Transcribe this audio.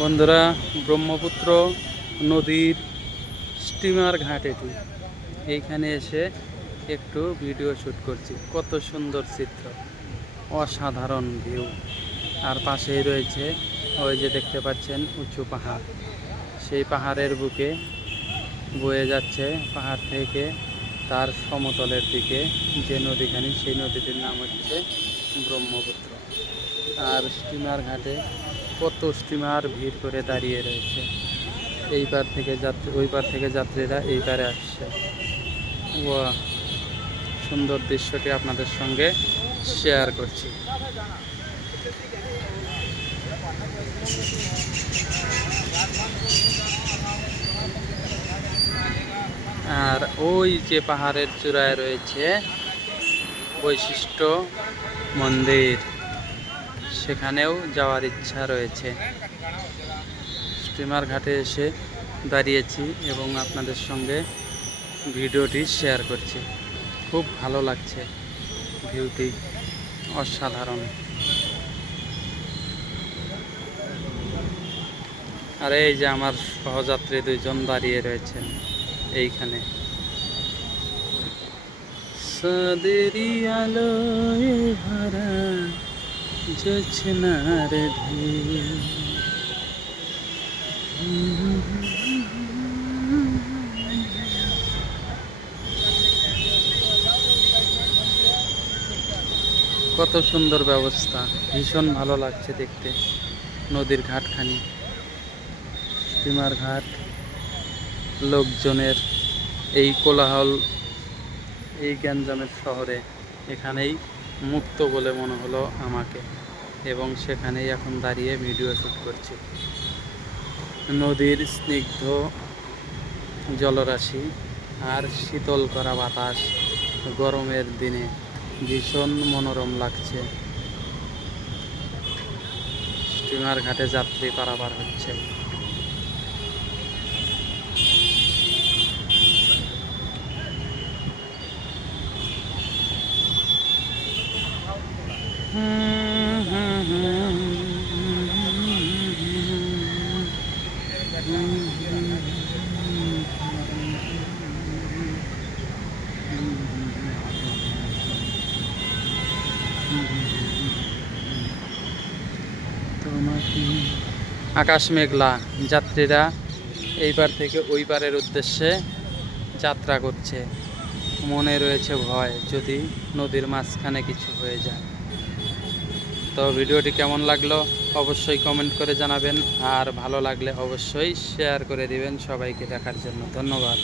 বন্ধুরা, ব্রহ্মপুত্র নদীর স্টিমার ঘাট এটি। এইখানে এসে একটু ভিডিও শ্যুট করছি। কত সুন্দর চিত্র, অসাধারণ ভিউ। আর পাশেই রয়েছে ওই যে দেখতে পাচ্ছেন উঁচু পাহাড়। সেই পাহাড়ের বুকে বয়ে যাচ্ছে পাহাড় থেকে তার সমতলের দিকে যে নদীখানি, সেই নদীটির নাম হচ্ছে ব্রহ্মপুত্র। আর স্টিমার ঘাটে কত স্টিমার ভিড় করে দাঁড়িয়ে রয়েছে। এই পার থেকে যাত্রী, ওই পার থেকে যাত্রীরা এই পারে আসছে। ওয়া, সুন্দর দৃশ্যটি আপনাদের সঙ্গে শেয়ার করছি। আর ওই যে পাহাড়ের চূড়ায় রয়েছে বৈশিষ্ট্য মন্দির, সেখানেও যাওয়ার ইচ্ছা রয়েছে। স্টিমার ঘাটে এসে দাঁড়িয়েছি এবং আপনাদের সঙ্গে ভিডিওটি শেয়ার করছি। খুব ভালো লাগছে, ভিউটি অসাধারণ। আর এই যে আমার সহযাত্রী দুইজন দাঁড়িয়ে রয়েছেন এইখানে। সাদেরি আলোয় ভরা জোছনার ঢেউ, কত সুন্দর ব্যবস্থা, ভীষণ ভালো লাগছে দেখতে নদীর ঘাটখানি। স্টিমার ঘাট, লোকজনের এই কোলাহল, এই গ্যাঞ্জামের শহরে এখানেই মুক্ত বলে মনে হলো আমাকে, এবং সেখানেই এখন দাঁড়িয়ে ভিডিও শ্যুট করছি। নদীর স্নিগ্ধ জলরাশি আর শীতল করা বাতাস গরমের দিনে ভীষণ মনোরম লাগছে। স্টিমার ঘাটে যাত্রী পারাপার হচ্ছে। আকাশ মেঘলা, যাত্রীরা এই পার থেকে ওই পারের উদ্দেশ্যে যাত্রা করছে। মনে রয়েছে ভয়, যদি নদীর মাঝখানে কিছু হয়ে যায়। তো ভিডিওটি কেমন লাগলো অবশ্যই কমেন্ট করে জানাবেন, আর ভালো লাগলে অবশ্যই শেয়ার করে দিবেন সবাইকে দেখার জন্য। ধন্যবাদ।